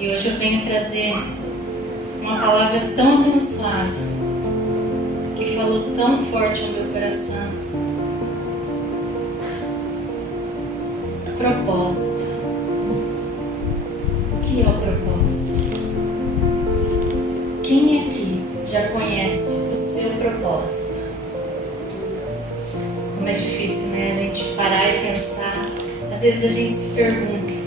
E hoje eu venho trazer uma palavra tão abençoada, que falou tão forte ao meu coração. Propósito. O que é o propósito? Quem aqui já conhece o seu propósito? Como é difícil, né? A gente parar e pensar. Às vezes a gente se pergunta: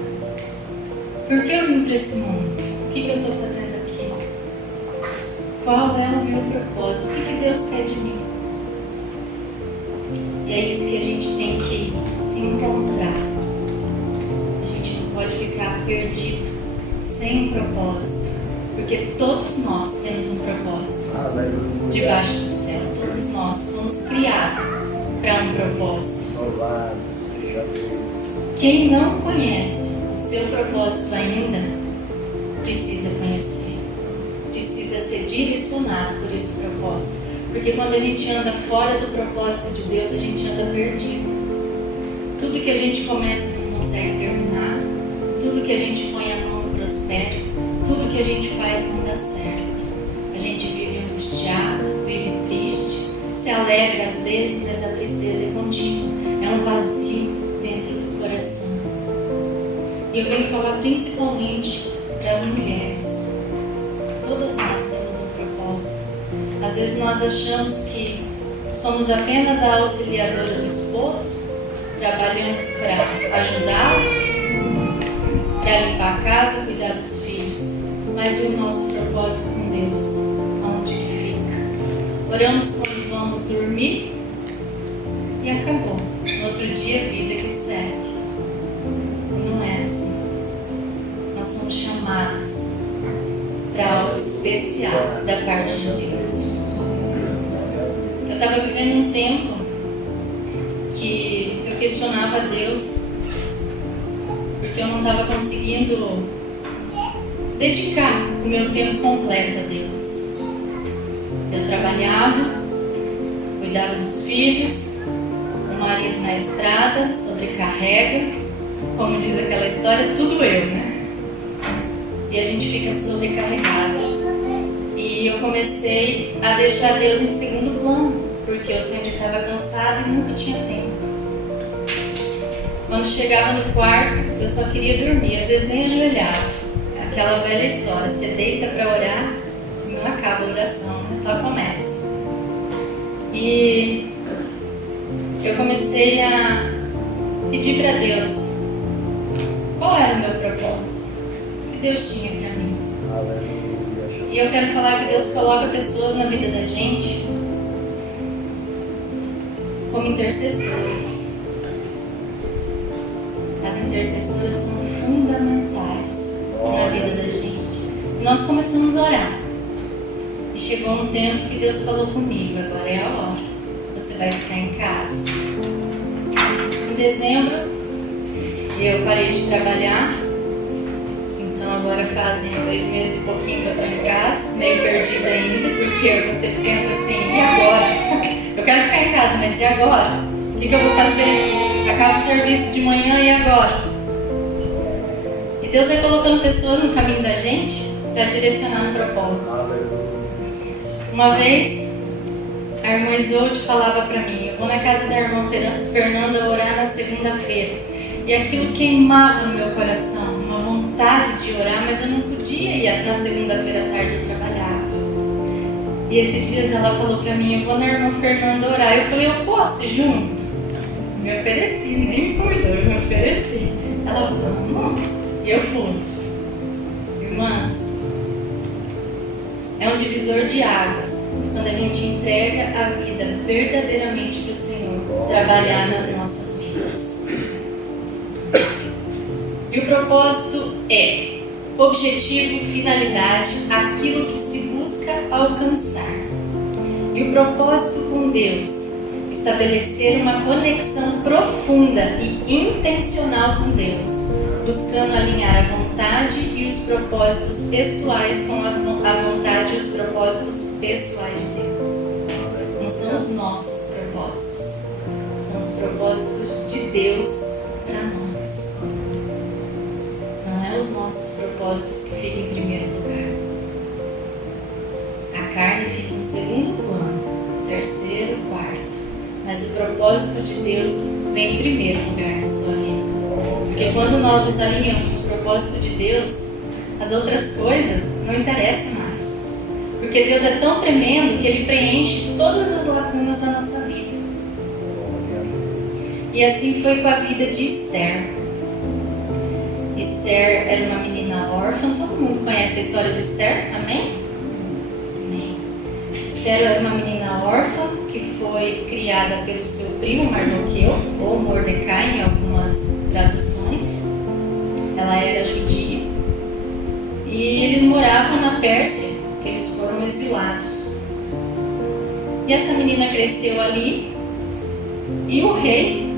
por que eu vim para esse mundo? O que eu estou fazendo aqui? Qual é o meu propósito? O que Deus quer de mim? E é isso que a gente tem que se encontrar. A gente não pode ficar perdido, sem um propósito. Porque todos nós temos um propósito debaixo do céu. Todos nós fomos criados para um propósito. Quem não conhece o seu propósito ainda, precisa conhecer. Precisa ser direcionado por esse propósito. Porque quando a gente anda fora do propósito de Deus, a gente anda perdido. Tudo que a gente começa não consegue terminar. Tudo que a gente põe a mão não prospera. Tudo que a gente faz não dá certo. A gente vive angustiado, vive triste, se alegra às vezes, mas a tristeza é contínua. É um vazio dentro do coração. E eu venho falar principalmente para as mulheres. Todas nós temos um propósito. Às vezes nós achamos que somos apenas a auxiliadora do esposo, trabalhamos para ajudá-lo, para limpar a casa, cuidar dos filhos. Mas e o nosso propósito com Deus? Aonde que fica? Oramos quando vamos dormir e acabou. No outro dia, a vida que segue. Não é assim. Nós somos chamadas para algo especial da parte de Deus. Eu estava vivendo um tempo que eu questionava a Deus, porque eu não estava conseguindo dedicar o meu tempo completo a Deus. Eu trabalhava, cuidava dos filhos, o marido na estrada, sobrecarrega, como diz aquela história, tudo eu, né? E a gente fica sobrecarregado. E eu comecei a deixar Deus em segundo plano, porque eu sempre estava cansada e nunca tinha tempo. Quando chegava no quarto, eu só queria dormir, às vezes nem ajoelhava. Aquela velha história, você deita para orar, não acaba a oração, só começa. E eu comecei a pedir para Deus qual era o meu propósito, o que Deus tinha para mim. E eu quero falar que Deus coloca pessoas na vida da gente como intercessores. As intercessoras são fundamentais na vida da gente. E nós começamos a orar. E chegou um tempo que Deus falou comigo: agora é a hora. Você vai ficar em casa. Em dezembro, eu parei de trabalhar. Então agora fazem 2 meses e pouquinho que eu estou em casa, meio perdida ainda, porque você pensa assim: e agora? Eu quero ficar em casa, mas e agora? O que eu vou fazer? Acabo o serviço de manhã e agora? E Deus vai colocando pessoas no caminho da gente para direcionar um propósito. Uma vez, a irmã Isolde falava para mim: eu vou na casa da irmã Fernanda orar na segunda-feira. E aquilo queimava no meu coração, uma vontade de orar, mas eu não podia ir na segunda-feira à tarde, eu trabalhava. E esses dias ela falou para mim: eu vou na irmã Fernanda orar. Eu falei: eu posso ir junto? Me ofereci, nem me convidou, eu me ofereci. Ela falou: não. E eu fui. Irmãs, é um divisor de águas quando a gente entrega a vida verdadeiramente para o Senhor trabalhar nas nossas vidas. E o propósito é objetivo, finalidade, aquilo que se busca alcançar. E o propósito com Deus, estabelecer uma conexão profunda e intencional com Deus, buscando alinhar a vontade e os propósitos pessoais com a vontade e os propósitos pessoais de Deus. Não são os nossos propósitos, são os propósitos de Deus para nós. Não é os nossos propósitos que ficam em primeiro lugar. A carne fica em segundo plano, terceiro, quarto. Mas o propósito de Deus vem em primeiro lugar na sua vida. Porque quando nós nos alinhamos ao propósito de Deus, as outras coisas não interessam mais. Porque Deus é tão tremendo que Ele preenche todas as lacunas da nossa vida. E assim foi com a vida de Esther. Esther era uma menina órfã. Todo mundo conhece a história de Esther? Amém? Amém. Esther era uma menina órfã que foi criada pelo seu primo Mardoqueu, ou Mordecai em algumas traduções. Ela era judia. E eles moravam na Pérsia, eles foram exilados. E essa menina cresceu ali e o rei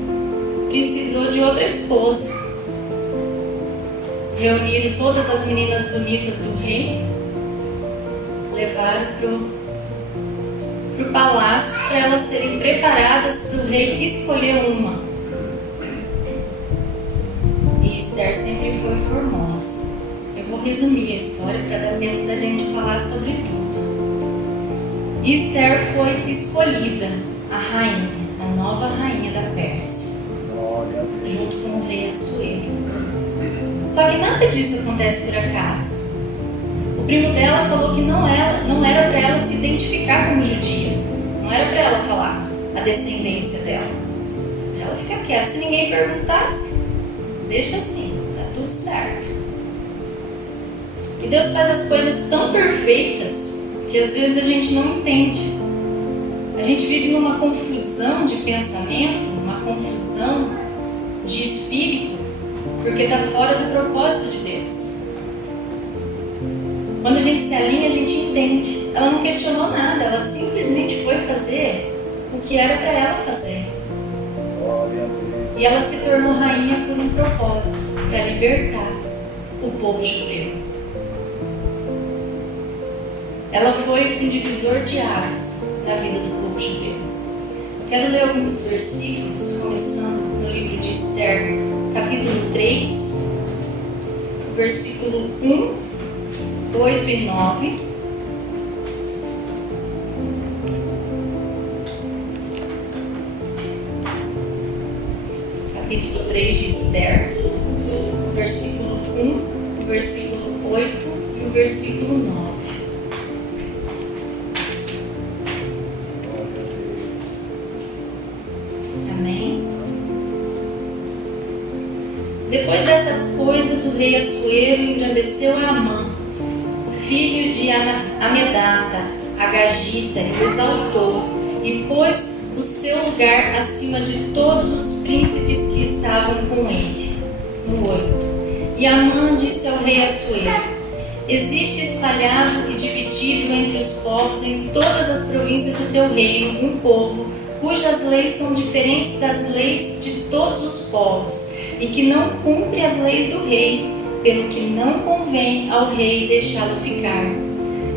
precisou de outra esposa. Reuniram todas as meninas bonitas do rei, levaram para o palácio para elas serem preparadas para o rei escolher uma. E Esther sempre foi formosa. Eu vou resumir a história para dar tempo da gente falar sobre tudo. E Esther foi escolhida a rainha, a nova rainha da Pérsia, junto com o rei Assuero. Só que nada disso acontece por acaso. O primo dela falou que não era para ela se identificar como judia. Não era para ela falar a descendência dela. Para ela ficar quieta. Se ninguém perguntasse, deixa assim, tá tudo certo. E Deus faz as coisas tão perfeitas que às vezes a gente não entende. A gente vive numa confusão de pensamento, uma confusão de espírito, porque está fora do propósito de Deus. Quando a gente se alinha, a gente entende. Ela não questionou nada, ela simplesmente foi fazer o que era para ela fazer. E ela se tornou rainha por um propósito, para libertar o povo judeu. Ela foi um divisor de águas na vida do povo judeu. Quero ler alguns versículos, começando no livro de Esther, capítulo 3, versículo 1, 8 e 9. Capítulo 3 de Esther, versículo 1, o versículo 8 e o versículo 9. Depois dessas coisas, o rei Assuero engrandeceu a Amã, filho de Amedata, a Gagita, e o exaltou, e pôs o seu lugar acima de todos os príncipes que estavam com ele. No 8. E Amã disse ao rei Assuero: existe espalhado e dividido entre os povos em todas as províncias do teu reino um povo, cujas leis são diferentes das leis de todos os povos, e que não cumpre as leis do rei, pelo que não convém ao rei deixá-lo ficar.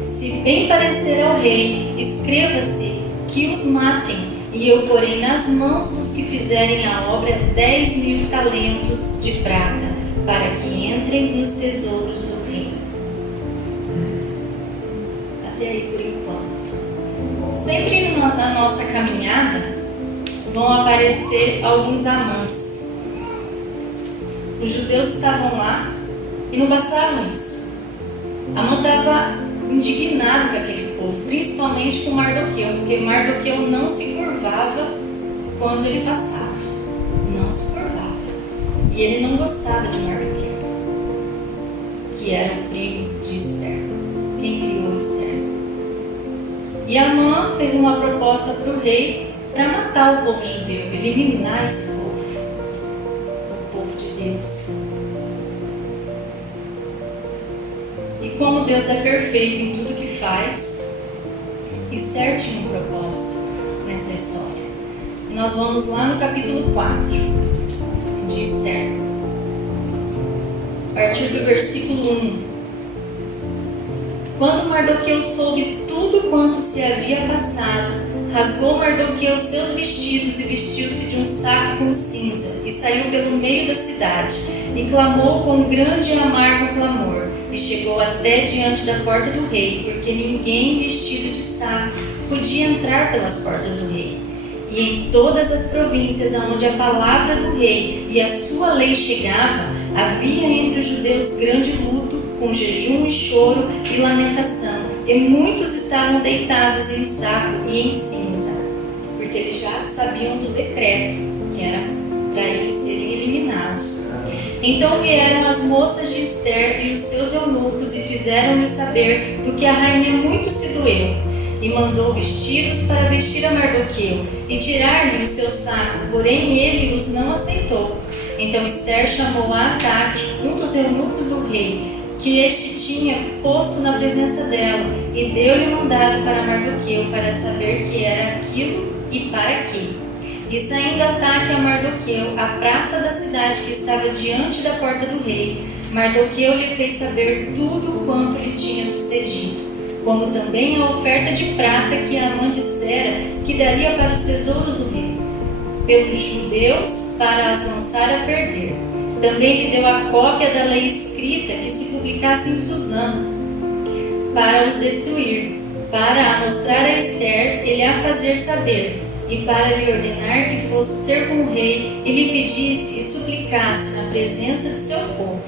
Se bem parecer ao rei, escreva-se que os matem, e eu porei nas mãos dos que fizerem a obra 10.000 talentos de prata, para que entrem nos tesouros do rei. Até aí por enquanto. Sempre na nossa caminhada vão aparecer alguns Amãs. Os judeus estavam lá e não bastava isso. Amã estava indignado com aquele povo, principalmente com Mardoqueu, porque Mardoqueu não se curvava quando ele passava. Não se curvava. E ele não gostava de Mardoqueu, que era o primo de Esther, quem criou Esther. E Amã fez uma proposta para o rei para matar o povo judeu, eliminar esse povo. De Deus. E como Deus é perfeito em tudo que faz, Esther tinha um propósito nessa história. E nós vamos lá no capítulo 4 de Esther, a partir do versículo 1. Quando Mardoqueu soube tudo quanto se havia passado, rasgou Mardoqueu os seus vestidos e vestiu-se de um saco com cinza, e saiu pelo meio da cidade, e clamou com grande e amargo clamor, e chegou até diante da porta do rei, porque ninguém vestido de saco podia entrar pelas portas do rei. E em todas as províncias aonde a palavra do rei e a sua lei chegava, havia entre os judeus grande luto, com jejum e choro e lamentação, e muitos estavam deitados em saco e em cinza, porque eles já sabiam do decreto, que era para eles serem eliminados. Então vieram as moças de Ester e os seus eunucos e fizeram-lhe saber do que a rainha muito se doeu, e mandou vestidos para vestir a Mardoqueu e tirar-lhe o seu saco, porém ele os não aceitou. Então Ester chamou a Ataque, um dos eunucos do rei, que este tinha posto na presença dela, e deu-lhe mandado para Mardoqueu para saber que era aquilo e para quê. E saindo Ataque a Mardoqueu, à praça da cidade que estava diante da porta do rei, Mardoqueu lhe fez saber tudo quanto lhe tinha sucedido, como também a oferta de prata que Amã dissera que daria para os tesouros do rei, pelos judeus, para as lançar a perder. Também lhe deu a cópia da lei escrita que se publicasse em Susã, para os destruir, para a mostrar a Ester e lhe a fazer saber, e para lhe ordenar que fosse ter com o rei e lhe pedisse e suplicasse na presença do seu povo.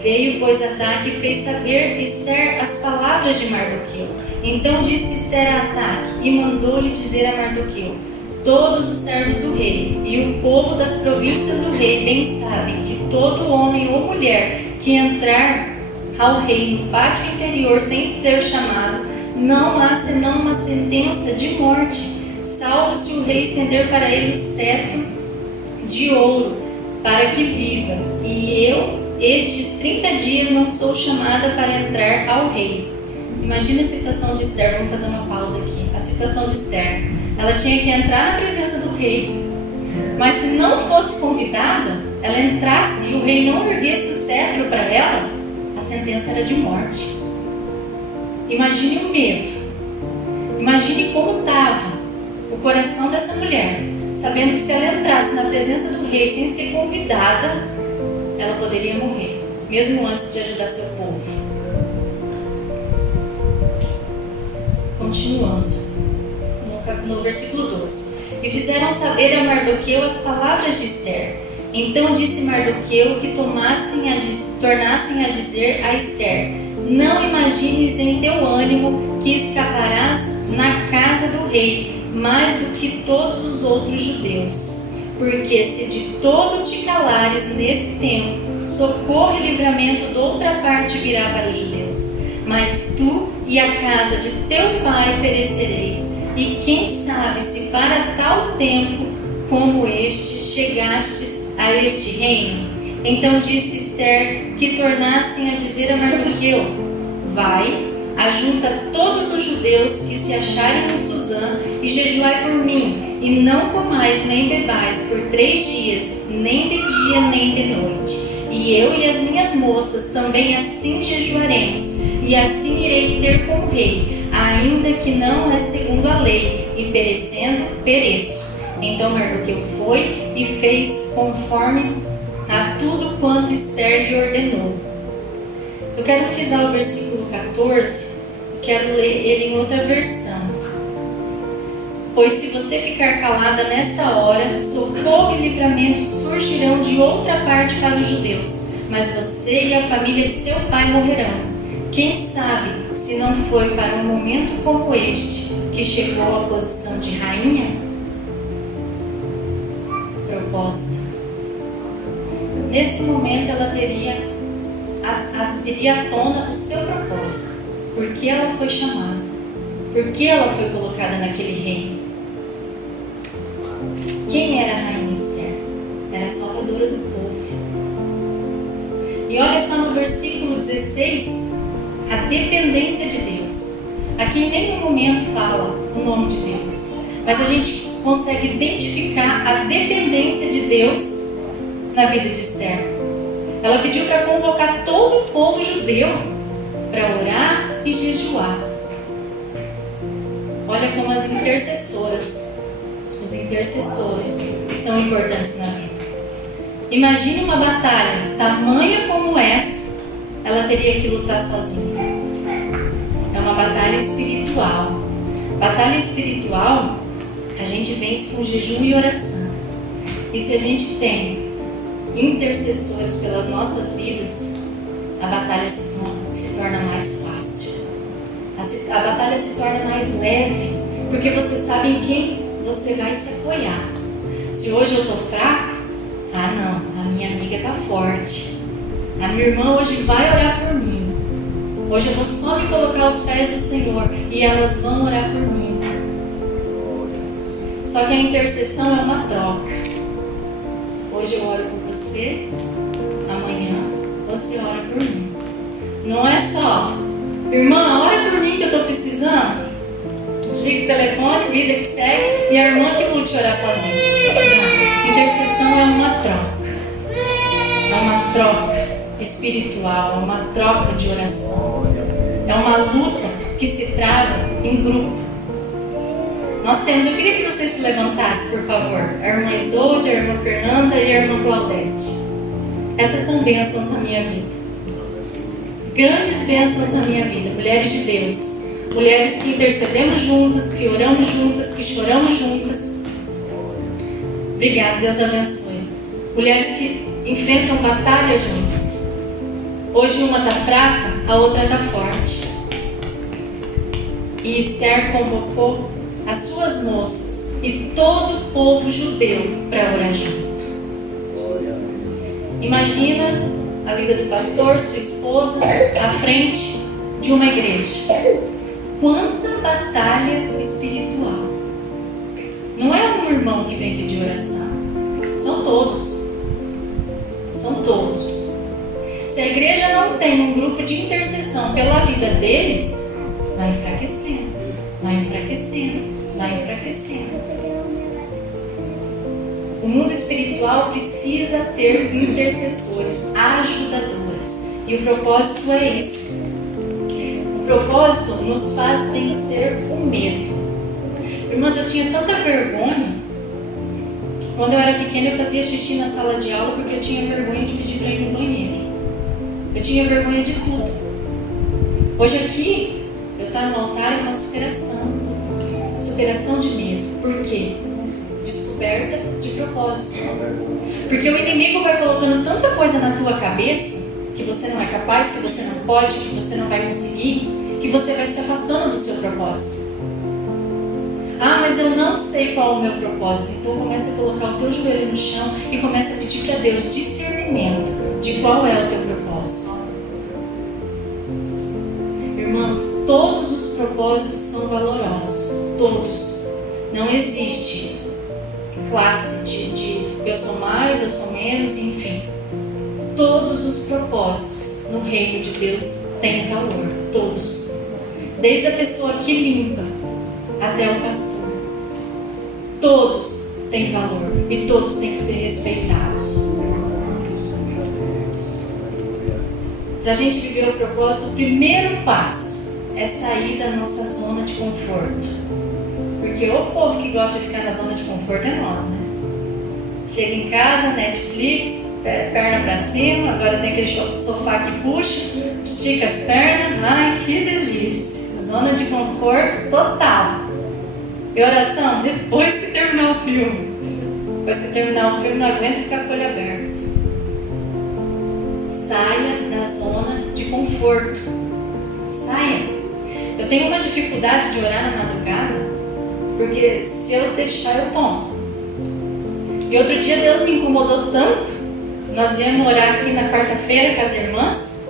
Veio, pois, Ataque e fez saber Ester as palavras de Mardoqueu. Então disse Ester a Ataque e mandou-lhe dizer a Mardoqueu: todos os servos do rei e o povo das províncias do rei bem sabem que todo homem ou mulher que entrar ao rei no pátio interior sem ser chamado, não há senão uma sentença de morte, salvo se o rei estender para ele o cetro de ouro, para que viva. E eu, estes 30 dias, não sou chamada para entrar ao rei. Imagina a situação de Ester, vamos fazer uma pausa aqui. A situação de Ester, ela tinha que entrar na presença do rei, mas se não fosse convidada, ela entrasse e o rei não erguesse o cetro para ela, a sentença era de morte. Imagine o medo, imagine como estava o coração dessa mulher, sabendo que se ela entrasse na presença do rei sem ser convidada, ela poderia morrer, mesmo antes de ajudar seu povo. Continuando, no versículo 12. E fizeram saber a Mardoqueu as palavras de Ester. Então disse Mardoqueu que tornassem a dizer a Ester: não imagines em teu ânimo que escaparás na casa do rei, mais do que todos os outros judeus. Porque se de todo te calares nesse tempo, socorro e livramento de outra parte virá para os judeus. Mas tu e a casa de teu pai perecereis. E quem sabe se para tal tempo como este chegastes a este reino? Então disse Ester que tornassem a dizer a Mardoqueu: vai, ajunta todos os judeus que se acharem em Susã e jejuai por mim, e não comais nem bebais por 3 dias, nem de dia nem de noite. E eu e as minhas moças também assim jejuaremos, e assim irei ter com o rei, ainda que não é segundo a lei, e perecendo, pereço. Então Mardoqueu foi e fez conforme a tudo quanto Ester lhe ordenou. Eu quero frisar o versículo 14, quero ler ele em outra versão. Pois se você ficar calada nesta hora, socorro e livramento surgirão de outra parte para os judeus, mas você e a família de seu pai morrerão. Quem sabe se não foi para um momento como este que chegou à posição de rainha? Propósito. Nesse momento ela viria à tona o seu propósito. Por que ela foi chamada? Por que ela foi colocada naquele reino? Quem era a rainha Ester? Era a salvadora do povo. E olha só no versículo 16, a dependência de Deus. Aqui em nenhum momento fala o nome de Deus, mas a gente consegue identificar a dependência de Deus na vida de Ester. Ela pediu para convocar todo o povo judeu para orar e jejuar. olha como as intercessoras, os intercessores são importantes na vida. Imagine uma batalha tamanha como essa, ela teria que lutar sozinha. É uma batalha espiritual. Batalha espiritual, a gente vence com jejum e oração. E se a gente tem intercessores pelas nossas vidas, a batalha se torna mais fácil. A batalha se torna mais leve, porque você sabe em quem você vai se apoiar. Se hoje eu estou fraco, não, a minha amiga está forte. A minha irmã hoje vai orar por mim. Hoje eu vou só me colocar aos pés do Senhor e elas vão orar por mim. Só que a intercessão é uma troca. Hoje eu oro por você, amanhã você ora por mim. Não é só, irmã, ora por mim que eu estou precisando. Desliga o telefone, vida que segue, e a irmã que lute orar sozinha. Não. Intercessão é uma troca. É uma troca espiritual, é uma troca de oração. É uma luta que se trava em grupo. Eu queria que vocês se levantassem, por favor. A irmã Isolde, a irmã Fernanda e a irmã Claudete. Essas são bênçãos na minha vida. Grandes bênçãos na minha vida. Mulheres de Deus. Mulheres que intercedemos juntas, que oramos juntas, que choramos juntas. Obrigada, Deus abençoe. Mulheres que enfrentam batalhas juntas. Hoje uma está fraca, a outra está forte. E Esther convocou as suas moças e todo o povo judeu para orar junto. Imagina a vida do pastor, sua esposa, à frente de uma igreja. Quanta batalha espiritual. Não é um irmão que vem pedir oração. São todos. São todos. Se a igreja não tem um grupo de intercessão pela vida deles, vai enfraquecendo, vai enfraquecendo, vai enfraquecendo. O mundo espiritual precisa ter intercessores, ajudadoras. E o propósito é isso. O propósito nos faz vencer o medo. Irmãs, eu tinha tanta vergonha que quando eu era pequena eu fazia xixi na sala de aula porque eu tinha vergonha de pedir para ir no banheiro. Eu tinha vergonha de tudo. Hoje aqui, eu estar no altar é uma superação. Superação de medo. Por quê? Descoberta de propósito. Porque o inimigo vai colocando tanta coisa na tua cabeça que você não é capaz, que você não pode, que você não vai conseguir, que você vai se afastando do seu propósito. Mas eu não sei qual é o meu propósito. Então comece a colocar o teu joelho no chão e comece a pedir para Deus discernimento de qual é o teu propósito. Irmãos, todos os propósitos são valorosos. Todos. Não existe classe de eu sou mais, eu sou menos, enfim. Todos os propósitos no reino de Deus têm valor. Todos. Desde a pessoa que limpa até o pastor. Todos têm valor e todos têm que ser respeitados. Para a gente viver o propósito, o primeiro passo é sair da nossa zona de conforto. Porque o povo que gosta de ficar na zona de conforto é nós, né? Chega em casa, Netflix, perna para cima, agora tem aquele sofá que puxa, estica as pernas, ai que delícia! Zona de conforto total. E oração, depois que terminar o filme. Depois que terminar o filme, não aguenta ficar com o olho aberto. Saia da zona de conforto. Saia. Eu tenho uma dificuldade de orar na madrugada, porque se eu deixar, eu tomo. E outro dia Deus me incomodou tanto. Nós íamos orar aqui na quarta-feira com as irmãs.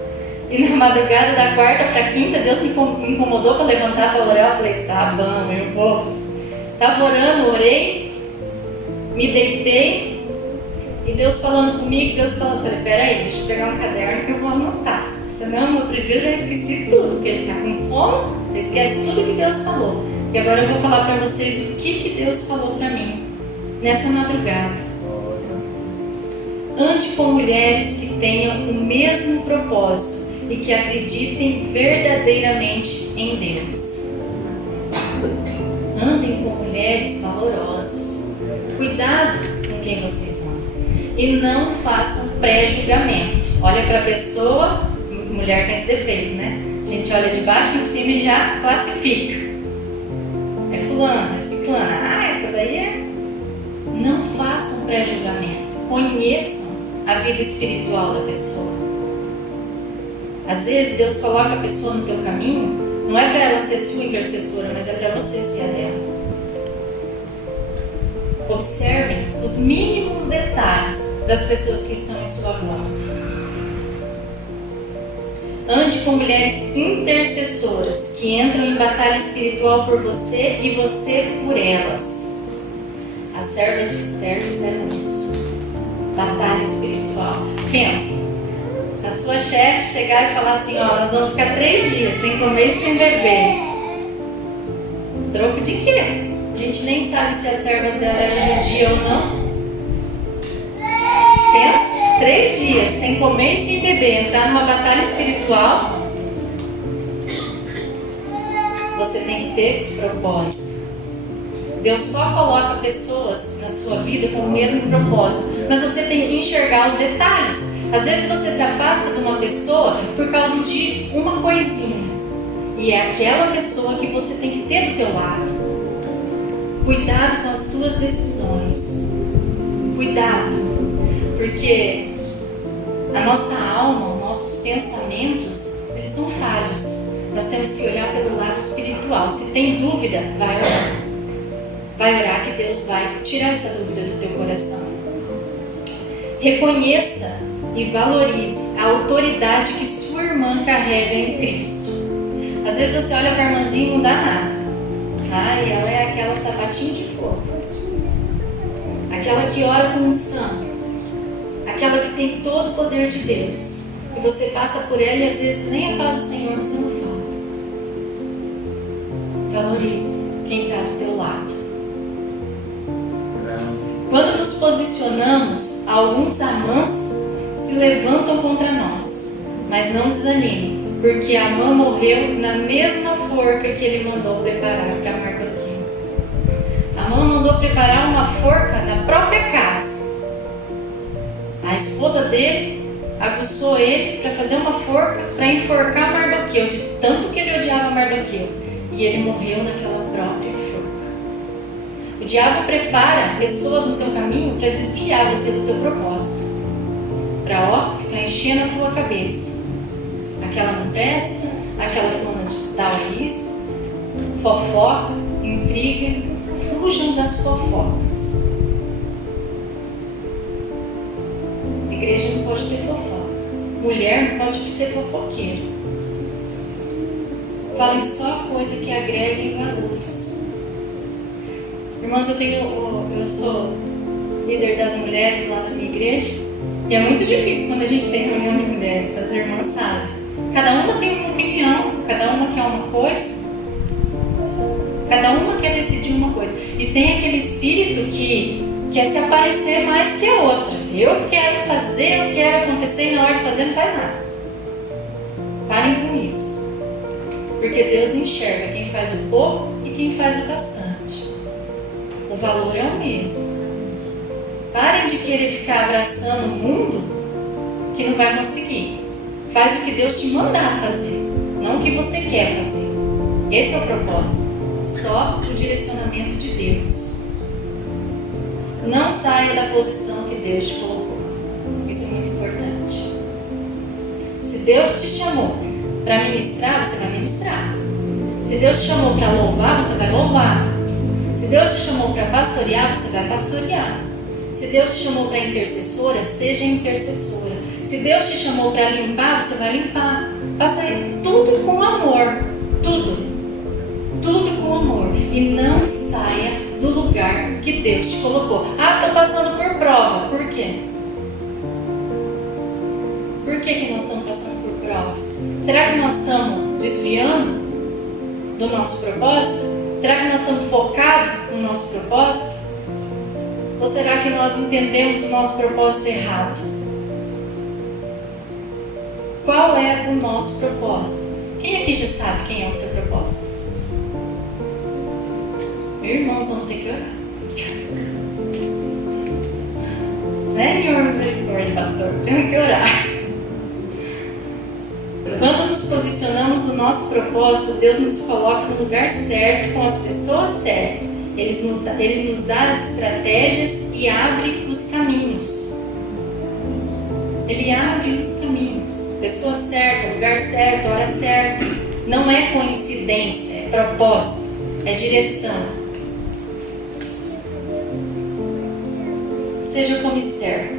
E na madrugada da quarta para quinta, Deus me incomodou para levantar para orar. Eu falei, tá bom, eu vou. Estava orando, orei, me deitei. E Deus falando comigo, Deus falando, eu falei, peraí, deixa eu pegar um caderno que eu vou anotar. Senão no outro dia eu já esqueci tudo, porque a gente está com sono, você esquece tudo que Deus falou. E agora eu vou falar para vocês o que Deus falou para mim nessa madrugada. Ande com mulheres que tenham o mesmo propósito e que acreditem verdadeiramente em Deus. mulheres valorosas. Cuidado com quem vocês amam. E não façam pré-julgamento. Olha para a pessoa, mulher tem esse defeito, né? A gente olha de baixo em cima e já classifica. É fulana, é ciclana. Ah, essa daí é... Não façam pré-julgamento. Conheçam a vida espiritual da pessoa. Às vezes Deus coloca a pessoa no teu caminho, não é para ela ser sua intercessora, mas é para você ser a dela. Observem os mínimos detalhes das pessoas que estão em sua volta. Ande com mulheres intercessoras que entram em batalha espiritual por você e você por elas. As servas de Esther fizeram isso. Batalha espiritual. Pensa, a sua chefe chegar e falar assim, ó, nós vamos ficar 3 dias sem comer e sem beber. Troco de quê? A gente nem sabe se as servas dela eram judias ou não. Pensa, 3 dias sem comer e sem beber, entrar numa batalha espiritual. Você tem que ter propósito. Deus só coloca pessoas na sua vida com o mesmo propósito, mas você tem que enxergar os detalhes. Às vezes você se afasta de uma pessoa por causa de uma coisinha, e é aquela pessoa que você tem que ter do teu lado. Cuidado com as tuas decisões. Cuidado, porque a nossa alma, os nossos pensamentos, eles são falhos. Nós temos que olhar pelo lado espiritual. Se tem dúvida, vai orar. Vai orar que Deus vai tirar essa dúvida do teu coração. Reconheça e valorize a autoridade que sua irmã carrega em Cristo. Às vezes você olha para a irmãzinha e não dá nada. Ai, ela é aquela sapatinho de fogo. Aquela que ora com unção. Aquela que tem todo o poder de Deus. E você passa por ela e às vezes nem a paz do Senhor você não fala. Valorize quem está do teu lado. Quando nos posicionamos, alguns amãs se levantam contra nós, mas não desanimem, porque Amã morreu na mesma forca que ele mandou preparar para Mardoqueu. Amã mandou preparar uma forca na própria casa. A esposa dele aguçou ele para fazer uma forca para enforcar Mardoqueu, de tanto que ele odiava Mardoqueu, e ele morreu naquela própria forca. O diabo prepara pessoas no teu caminho para desviar você do teu propósito. Para ficar enchendo a tua cabeça. Aquela não presta, aquela fulana de tal é isso, fofoca, intriga. Fujam das fofocas. Igreja não pode ter fofoca. Mulher não pode ser fofoqueira. Falem só coisa que agreguem valores. Irmãos, eu sou líder das mulheres lá na minha igreja e é muito difícil quando a gente tem reunião de mulheres, as irmãs sabem. Cada uma tem uma opinião, cada uma quer uma coisa, cada uma quer decidir uma coisa. E tem aquele espírito que quer se aparecer mais que a outra. Eu quero fazer, eu quero acontecer e na hora de fazer não faz nada. Parem com isso. Porque Deus enxerga quem faz o pouco e quem faz o bastante. O valor é o mesmo. Parem de querer ficar abraçando o mundo que não vai conseguir. Faz o que Deus te mandar fazer, não o que você quer fazer. Esse é o propósito. Só o direcionamento de Deus. Não saia da posição que Deus te colocou. Isso é muito importante. Se Deus te chamou para ministrar, você vai ministrar. Se Deus te chamou para louvar, você vai louvar. Se Deus te chamou para pastorear, você vai pastorear. Se Deus te chamou para intercessora, seja intercessora. Se Deus te chamou para limpar, você vai limpar. Faça tudo com amor. Tudo. Tudo com amor. E não saia do lugar que Deus te colocou. Ah, estou passando por prova. Por quê? Por que nós estamos passando por prova? Será que nós estamos desviando do nosso propósito? Será que nós estamos focados no nosso propósito? Ou será que nós entendemos o nosso propósito errado? Qual é o nosso propósito? Quem aqui já sabe quem é o seu propósito? Eu irmãos vão ter que orar. Senhor, misericórdia, pastor, tenho que orar. Quando nos posicionamos no nosso propósito, Deus nos coloca no lugar certo, com as pessoas certas. Ele nos dá as estratégias e abre os caminhos. Ele abre os caminhos. Pessoa certa, lugar certo, hora certa. Não é coincidência, é propósito, é direção. Seja como Esther,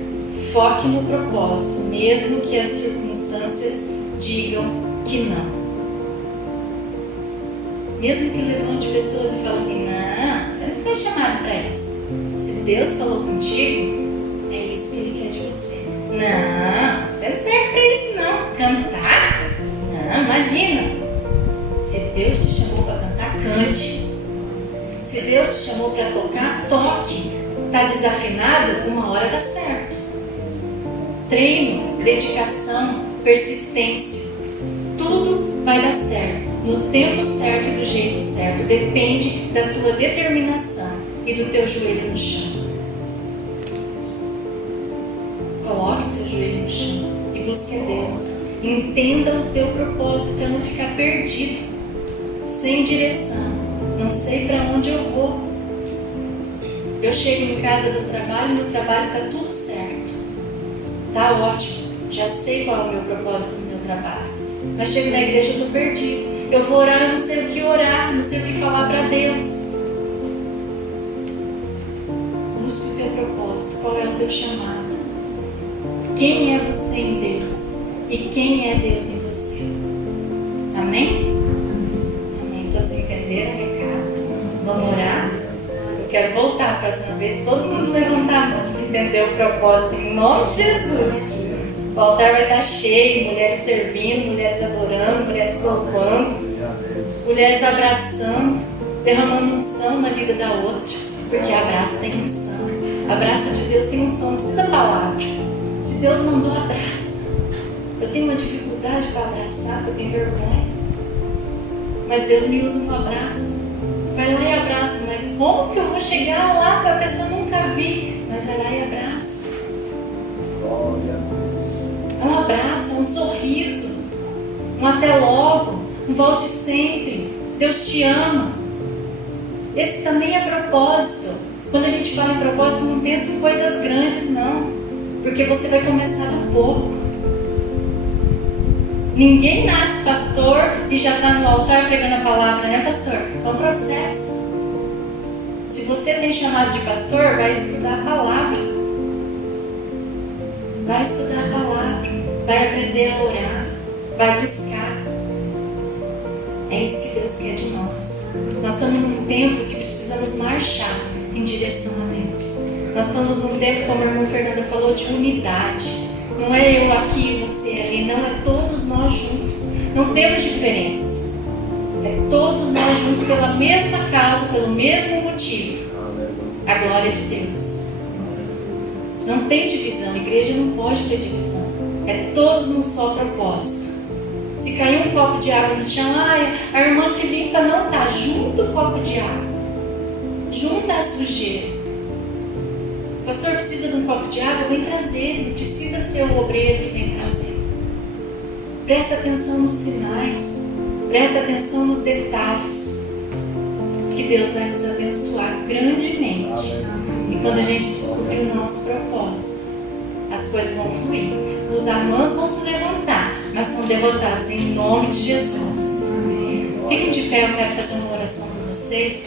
foque no propósito, mesmo que as circunstâncias digam que não. Mesmo que levante pessoas e fale assim, não, você não foi chamado para isso. Se Deus falou contigo, é isso que Ele quer de você. Não, você não serve para isso não. Cantar? Não, imagina. Se Deus te chamou para cantar, cante. Se Deus te chamou para tocar, toque. Está desafinado, uma hora dá certo. Treino, dedicação, persistência. Tudo vai dar certo. No tempo certo e do jeito certo. Depende da tua determinação e do teu joelho no chão. Coloque o teu joelho no chão e busque a Deus. Entenda o teu propósito para não ficar perdido, sem direção. Não sei para onde eu vou. Eu chego em casa do trabalho, no trabalho está tudo certo. Está ótimo. Já sei qual é o meu propósito no meu trabalho. Mas chego na igreja e estou perdido. Eu vou orar, eu não sei o que orar, não sei o que falar para Deus. Busque o teu propósito, qual é o teu chamado. Quem é você em Deus e quem é Deus em você. Amém? Amém. Todos entenderam o recado? Vamos orar? Eu quero voltar a próxima vez, todo mundo levantar a mão, entender o propósito em nome de Jesus. O altar vai estar cheio, mulheres servindo, mulheres adorando, mulheres louvando, mulheres abraçando, derramando unção na vida da outra, porque abraço tem unção, abraço de Deus tem unção, não precisa palavra. Se Deus mandou, abraça. Eu tenho uma dificuldade para abraçar, porque eu tenho vergonha, mas Deus me usa no abraço. Vai lá e abraça, mas como que eu vou chegar lá para a pessoa nunca vir? Mas vai lá e abraça. É um abraço, é um sorriso, um até logo, um volte sempre. Deus te ama. Esse também é propósito. Quando a gente fala em propósito, não pensa em coisas grandes, não. Porque você vai começar do pouco. Ninguém nasce pastor e já está no altar pregando a palavra, né, pastor? É um processo. Se você tem chamado de pastor, vai estudar a palavra. Vai estudar a palavra, vai aprender a orar, vai buscar. É isso que Deus quer de nós. Nós estamos num tempo que precisamos marchar em direção a Deus. Nós estamos num tempo, como a irmã Fernanda falou, de unidade. Não é eu aqui e você ali, não, é todos nós juntos. Não temos diferença. É todos nós juntos pela mesma causa, pelo mesmo motivo. A glória de Deus. Não tem divisão, a igreja não pode ter divisão. É todos num só propósito. Se cair um copo de água no chão, a irmã que limpa não está, junta o copo de água. Junta a sujeira. O pastor precisa de um copo de água, vem trazer. Não precisa ser o obreiro que vem trazer. Presta atenção nos sinais. Presta atenção nos detalhes. Que Deus vai nos abençoar grandemente. E quando a gente descobrir o nosso propósito, as coisas vão fluir. Os amãs vão se levantar, mas são derrotados em nome de Jesus. Fiquem de pé, eu quero fazer uma oração com vocês.